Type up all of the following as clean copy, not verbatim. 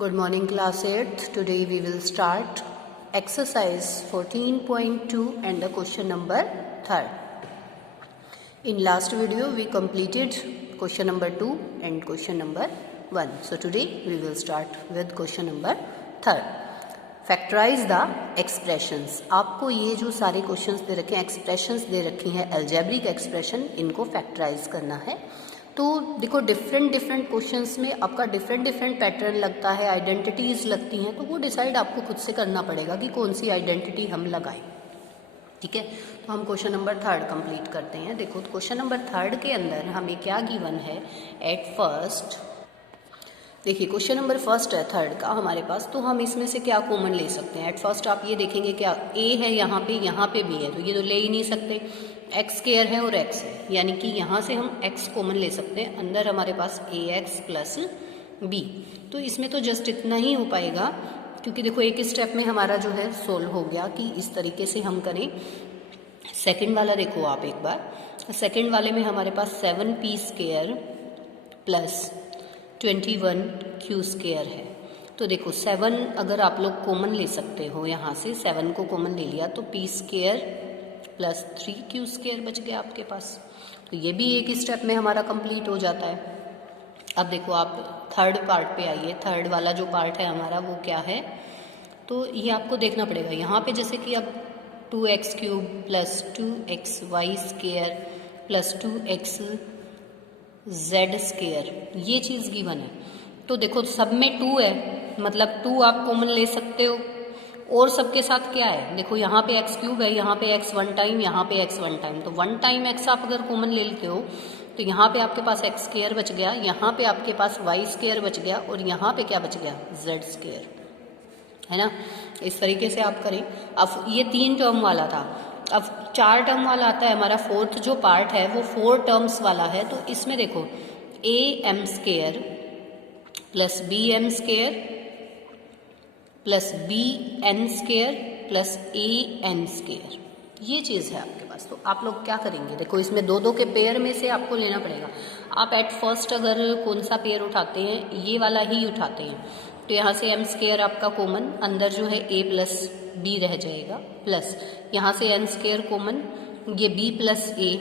Good morning class 8th. Today we will start exercise 14.2 and the question number 3rd. In last video we completed question number 2 and question number 1. So today we will start with question number 3rd. Factorize the expressions. आपको ये जो सारे questions दे रखे हैं, expressions दे रखी हैं, algebraic expression, इनको factorise करना है. तो देखो डिफरेंट क्वेश्चंस में आपका डिफरेंट पैटर्न लगता है, आइडेंटिटीज़ लगती हैं, तो वो डिसाइड आपको खुद से करना पड़ेगा कि कौन सी आइडेंटिटी हम लगाएं. ठीक है, तो हम क्वेश्चन नंबर 3rd कंप्लीट करते हैं. देखो क्वेश्चन नंबर 3rd के अंदर हमें क्या गिवन है. एट फर्स्ट देखिए क्वेश्चन नंबर फर्स्ट है 3rd का हमारे पास, तो हम इसमें से क्या कॉमन ले सकते हैं. एट फर्स्ट आप ये देखेंगे क्या ए है यहाँ पे बी है, तो ये तो ले ही नहीं सकते. एक्स स्क्वायर है और एक्स है, यानी कि यहाँ से हम एक्स कॉमन ले सकते हैं. अंदर हमारे पास ए एक्स प्लस बी, तो इसमें तो जस्ट इतना ही हो पाएगा, क्योंकि देखो एक स्टेप में हमारा जो है सोल्व हो गया कि इस तरीके से हम करें. सेकेंड वाला देखो आप एक बार, सेकेंड वाले में हमारे पास 7p square plus 21 Q square है. तो देखो 7 अगर आप लोग कॉमन ले सकते हो, यहाँ से 7 को कॉमन ले लिया तो p square plus 3q square बच गया आपके पास. तो ये भी एक स्टेप में हमारा कंप्लीट हो जाता है. अब देखो आप 3rd पार्ट पे आइए. 3rd वाला जो पार्ट है हमारा वो क्या है, तो ये आपको देखना पड़ेगा. यहाँ पे जैसे कि अब 2x cube plus 2xy square plus 2x z square, ये चीज़ गिवन है. तो देखो सब में 2 है, मतलब 2 आप कॉमन ले सकते हो. और सबके साथ क्या है, देखो यहाँ पे एक्स क्यूब है, यहाँ पे एक्स 1 टाइम, यहाँ पे एक्स 1 टाइम, तो 1 टाइम एक्स आप अगर कॉमन ले लेते हो तो यहाँ पे आपके पास एक्स स्क्वायर बच गया, यहाँ पे आपके पास वाई स्क्वायर बच गया, और यहाँ पे क्या बच गया, जेड स्क्वायर, है ना. इस तरीके से आप करें. अब ये 3 टर्म वाला था, अब 4 टर्म वाला आता है हमारा. 4th जो पार्ट है वो 4 टर्म्स वाला है. तो इसमें देखो A M square plus B M square plus B N square plus A N square, ये चीज़ है आपके पास. तो आप लोग क्या करेंगे, देखो इसमें दो के पेयर में से आपको लेना पड़ेगा. आप एट फर्स्ट अगर कौन सा पेयर उठाते हैं, ये वाला ही उठाते हैं, तो यहाँ से एम स्क्वायर आपका कॉमन, अंदर जो है ए प्लस बी रह जाएगा, प्लस यहाँ से एन स्क्वायर कॉमन, ये बी प्लस ए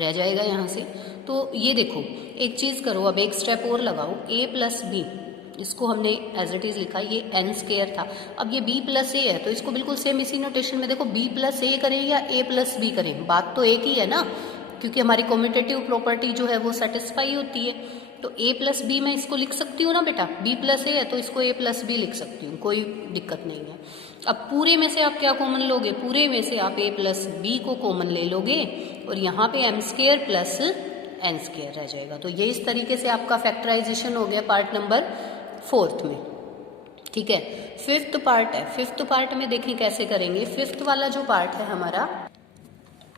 रह जाएगा यहाँ से. तो ये देखो एक चीज़ करो, अब एक स्टेप और लगाओ. ए प्लस बी, इसको हमने एज इट इज़ लिखा, ये एन स्क्वायर था. अब ये बी प्लस ए है, तो इसको बिल्कुल सेम इसी नोटेशन में देखो, बी प्लस ए करें या ए प्लस बी करें, बात तो एक ही है ना, क्योंकि हमारी कम्यूटेटिव प्रॉपर्टी जो है वो सेटिस्फाई होती है. तो ए प्लस बी मैं इसको लिख सकती हूँ ना बेटा, बी प्लस ए है तो इसको ए प्लस बी लिख सकती हूँ, कोई दिक्कत नहीं है. अब पूरे में से आप क्या कॉमन लोगे, पूरे में से आप ए प्लस बी को कॉमन ले लोगे, और यहाँ पे M square plus N square रह जाएगा. तो ये इस तरीके से आपका फैक्टराइजेशन हो गया पार्ट नंबर 4th में. ठीक है, 5th पार्ट है. 5th पार्ट में देखें कैसे करेंगे. 5th वाला जो पार्ट है हमारा,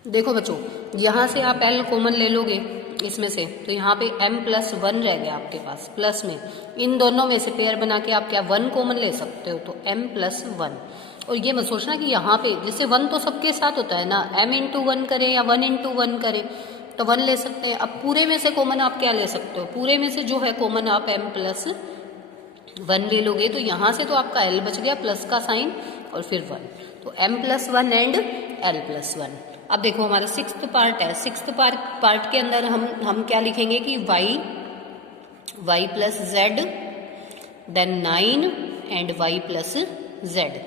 देखो बच्चों यहाँ से आप l कॉमन ले लोगे इसमें से, तो यहाँ पे m प्लस 1 रह गया आपके पास. प्लस में इन दोनों में से पेयर बना के आप क्या 1 कॉमन ले सकते हो, तो m प्लस 1. और ये मत सोचना कि यहाँ पे जैसे 1 तो सबके साथ होता है ना, m इंटू 1 करें या 1 इंटू 1 करें तो 1 ले सकते हैं. अब पूरे में से कॉमन आप क्या ले सकते हो, पूरे में से जो है कॉमन आप m प्लस 1 ले लोगे, तो यहाँ से तो आपका l बच गया, प्लस का साइन और फिर 1, तो m plus 1 and l plus 1. अब देखो हमारा 6th पार्ट है. 6th पार्ट के अंदर हम क्या लिखेंगे कि y plus Z, then 9 and y plus Z.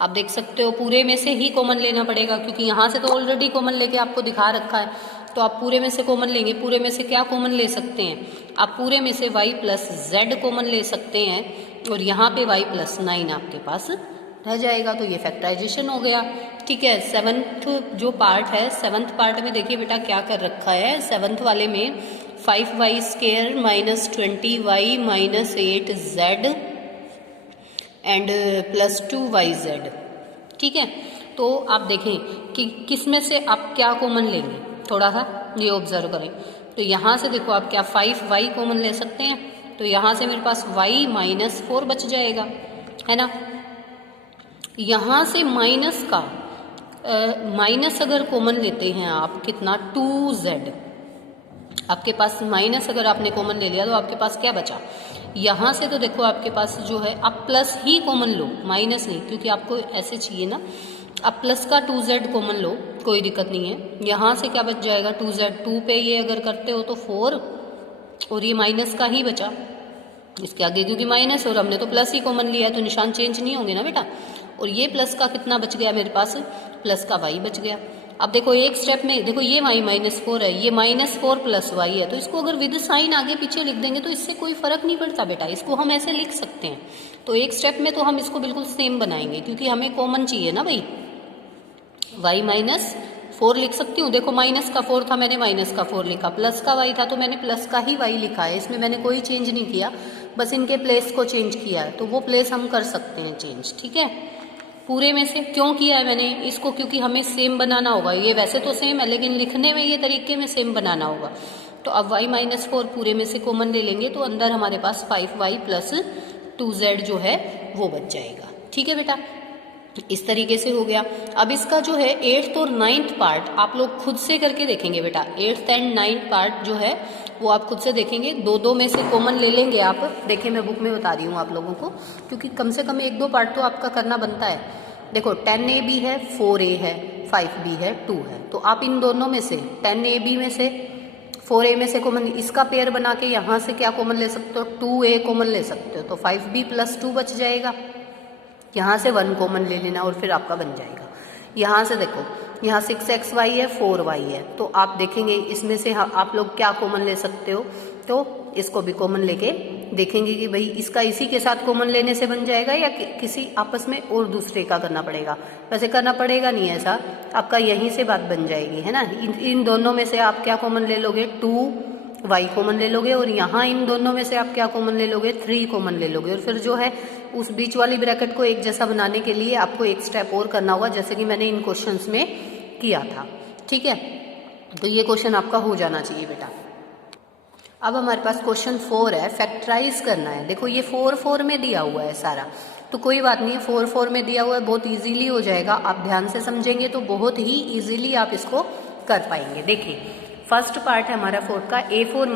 आप देख सकते हो पूरे में से ही कॉमन लेना पड़ेगा, क्योंकि यहाँ से तो ऑलरेडी कॉमन लेके आपको दिखा रखा है. तो आप पूरे में से कॉमन लेंगे. पूरे में से क्या कॉमन ले सकते हैं, आप पूरे में से y प्लस जेड कॉमन ले सकते हैं, और यहाँ पे y प्लस 9 आपके पास रह जाएगा. तो ये फैक्टराइजेशन हो गया. ठीक है, 7th जो पार्ट है, 7th पार्ट में देखिए बेटा क्या कर रखा है. 7th वाले में 5y square minus 20y minus 8z and plus 2yz. ठीक है, तो आप देखें कि किस में से आप क्या कॉमन लेंगे, थोड़ा सा ये ऑब्जर्व करें. तो यहाँ से देखो आप क्या 5y कॉमन ले सकते हैं, तो यहाँ से मेरे पास y माइनस 4 बच जाएगा, है ना. यहाँ से माइनस का माइनस अगर कॉमन लेते हैं आप, कितना 2z, आपके पास माइनस अगर आपने कॉमन ले लिया तो आपके पास क्या बचा, यहाँ से तो देखो आपके पास जो है, आप प्लस ही कॉमन लो, माइनस नहीं, क्योंकि आपको ऐसे चाहिए ना। अब प्लस का 2z कॉमन लो, कोई दिक्कत नहीं है। यहाँ से क्या बच जाएगा, 2z, 2 पे ये अगर करते हो तो 4, और ये माइनस का ही बचा इसके आगे, क्योंकि माइनस और हमने तो प्लस ही कॉमन लिया है, तो निशान चेंज नहीं होंगे ना बेटा। और ये प्लस का कितना बच गया मेरे पास, प्लस का y बच गया। अब देखो एक स्टेप में देखो, ये y -4 है, ये -4 प्लस y है, तो इसको अगर विद साइन आगे पीछे लिख देंगे तो इससे कोई फर्क नहीं पड़ता बेटा, इसको हम ऐसे लिख सकते हैं। तो एक स्टेप में तो हम इसको बिल्कुल सेम बनाएंगे, क्योंकि हमें कॉमन चाहिए ना भाई। y -4 लिख सकती हूँ, देखो माइनस का 4 था, मैंने माइनस का 4 लिखा, प्लस का y था तो मैंने प्लस का ही y लिखा है, इसमें मैंने कोई चेंज नहीं किया, बस इनके प्लेस को चेंज किया है। तो वो प्लेस हम कर सकते हैं चेंज, ठीक है। पूरे में से क्यों किया है मैंने इसको, क्योंकि हमें सेम बनाना होगा। ये वैसे तो सेम है, लेकिन लिखने में ये तरीके में सेम बनाना होगा। तो अब y -4 पूरे में से कॉमन ले लेंगे, तो अंदर हमारे पास 5y + 2z जो है वो बच जाएगा, ठीक है बेटा। इस तरीके से हो गया। अब इसका जो है 8th और 9th पार्ट आप लोग खुद से करके देखेंगे बेटा। 8th एंड 9th पार्ट जो है वो आप खुद से देखेंगे, दो में से कॉमन ले लेंगे आप। देखिए मैं बुक में बता रही हूँ आप लोगों को, क्योंकि कम से कम 1-2 पार्ट तो आपका करना बनता है। देखो 10ab है, 4a है, 5b है, 2 है, तो आप इन दोनों में से 10ab में से 4a में से कॉमन, इसका पेयर बना के यहाँ से क्या कॉमन ले सकते हो, 2a कॉमन ले सकते हो, तो 5b + 2 बच जाएगा। यहाँ से 1 कॉमन ले लेना और फिर आपका बन जाएगा। यहाँ से देखो, यहाँ 6xy है, 4y है, तो आप देखेंगे इसमें से आप लोग क्या कॉमन ले सकते हो, तो इसको भी कॉमन लेके देखेंगे कि भाई इसका इसी के साथ कॉमन लेने से बन जाएगा या किसी आपस में और दूसरे का करना पड़ेगा। वैसे करना पड़ेगा नहीं ऐसा, आपका यहीं से बात बन जाएगी, है ना। इन दोनों में से आप क्या कॉमन ले लोगे, 2y कॉमन ले लोगे, और यहाँ इन दोनों में से आप क्या कॉमन ले लोगे, 3 कॉमन ले लोगे। और फिर जो है उस बीच वाली ब्रैकेट को एक जैसा बनाने के लिए आपको एक स्टेप और करना होगा, जैसे कि मैंने इन क्वेश्चंस में किया था, ठीक है। तो ये क्वेश्चन आपका हो जाना चाहिए बेटा। अब हमारे पास क्वेश्चन 4 है, फैक्टराइज करना है। देखो ये 4 में दिया हुआ है सारा, तो कोई बात नहीं, 4 में दिया हुआ है, बहुत इजीली हो जाएगा। आप ध्यान से समझेंगे तो बहुत ही इजीली आप इसको कर पाएंगे। देखिए फर्स्ट पार्ट है हमारा 4 का, a4 -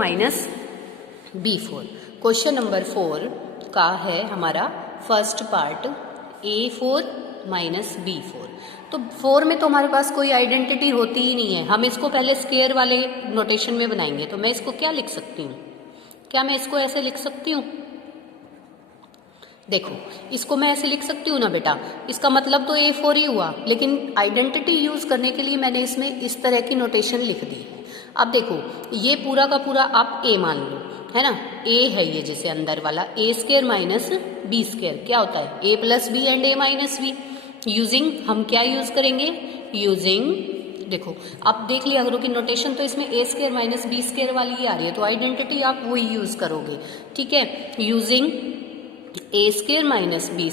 b4। क्वेश्चन नंबर 4 का है हमारा फर्स्ट पार्ट a4 - b4। तो 4 में तो हमारे पास कोई आइडेंटिटी होती ही नहीं है, हम इसको पहले स्क्वायर वाले नोटेशन में बनाएंगे। तो मैं इसको क्या लिख सकती हूँ, क्या मैं इसको ऐसे लिख सकती हूँ, देखो इसको मैं ऐसे लिख सकती हूँ ना बेटा। इसका मतलब तो a4 ही हुआ, लेकिन आइडेंटिटी यूज करने के लिए मैंने इसमें इस तरह की नोटेशन लिख दी है। अब देखो ये पूरा का पूरा आप a मान लो, है ना, a है ये जैसे अंदर वाला, a² - b², क्या होता है, a + b and a - b। Using हम क्या यूज करेंगे, यूजिंग, देखो आप देख लिया करो कि नोटेशन तो इसमें a² - b² वाली ही आ रही है, तो आइडेंटिटी आप वही यूज करोगे, ठीक है। यूजिंग a² - b²,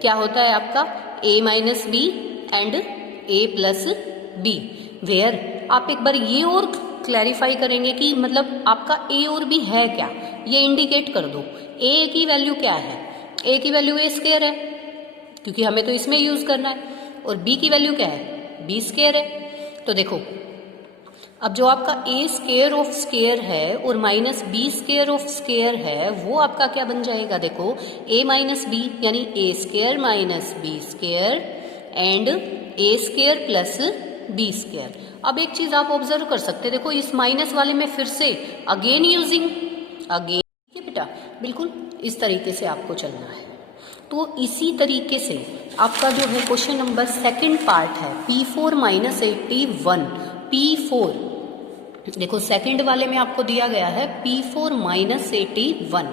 क्या होता है आपका a - b and a + b, where आप एक बार ये और क्लैरिफाई करेंगे कि मतलब आपका a और b है क्या, ये इंडिकेट कर दो। a की वैल्यू क्या है, a की वैल्यू a² है, क्योंकि हमें तो इसमें यूज करना है, और b की वैल्यू क्या है, b² है। तो देखो अब जो आपका a² है और -b² है, वो आपका क्या बन जाएगा, देखो a - b यानी a² - b² and a² + b²। अब एक चीज आप ऑब्जर्व कर सकते हैं, देखो इस माइनस वाले में फिर से अगेन यूजिंग अगेन, ठीक है बेटा, बिल्कुल इस तरीके से आपको चलना है। तो इसी तरीके से आपका जो है क्वेश्चन नंबर 2 पार्ट है P4 - 81, P4 देखो सेकंड वाले में आपको दिया गया है P4 - 81,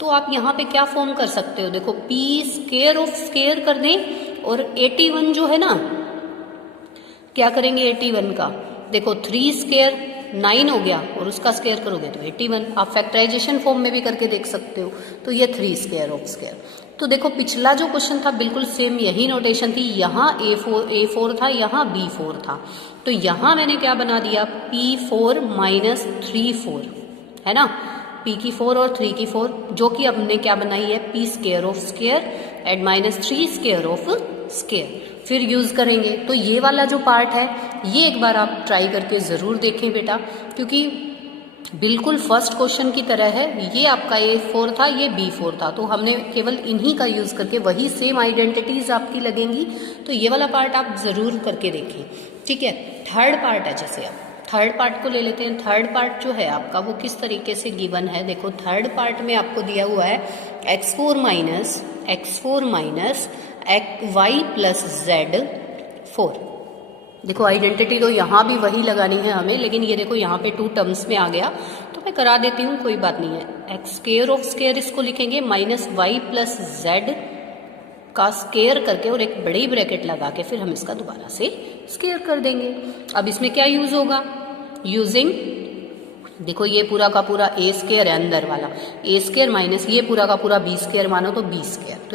तो आप यहाँ पे क्या फॉर्म कर सकते हो, देखो p² कर दें, और 81 जो है ना, क्या करेंगे 81 का, देखो 3² 9 हो गया, और उसका स्क्वायर करोगे तो 81। आप फैक्टराइजेशन फॉर्म में भी करके देख सकते हो, तो ये 3²। तो देखो पिछला जो क्वेश्चन था बिल्कुल सेम यही नोटेशन थी, यहाँ a4 था, यहाँ b4 था, तो यहाँ मैंने क्या बना दिया, p4 - 34, है ना, p की 4 और 3 की 4, जो कि हमने क्या बनाई है, p² एंड -3² फिर यूज करेंगे। तो ये वाला जो पार्ट है ये एक बार आप ट्राई करके जरूर देखें बेटा, क्योंकि बिल्कुल फर्स्ट क्वेश्चन की तरह है। ये आपका A4 था, ये B4 था, तो हमने केवल इन्हीं का यूज़ करके वही सेम आइडेंटिटीज आपकी लगेंगी। तो ये वाला पार्ट आप ज़रूर करके देखिए, ठीक है। थर्ड पार्ट है, जैसे अब थर्ड पार्ट को ले लेते हैं। थर्ड पार्ट जो है आपका वो किस तरीके से गिवन है, देखो थर्ड पार्ट में आपको दिया हुआ है x4 minus y plus z4। देखो आइडेंटिटी तो यहाँ भी वही लगानी है हमें, लेकिन ये देखो यहाँ पे 2 टर्म्स में आ गया, तो मैं करा देती हूँ, कोई बात नहीं है। एक्स स्केयर ऑफ स्केयर इसको लिखेंगे माइनस वाई प्लस जेड का स्केयर करके और एक बड़ी ब्रैकेट लगा के फिर हम इसका दोबारा से स्केयर कर देंगे। अब इसमें क्या यूज होगा, यूजिंग, देखो ये पूरा का पूरा ए स्केयर है अंदर वाला, ए स्केयर माइनस ये पूरा का पूरा बी स्केयर मानो तो बी स्केयर, तो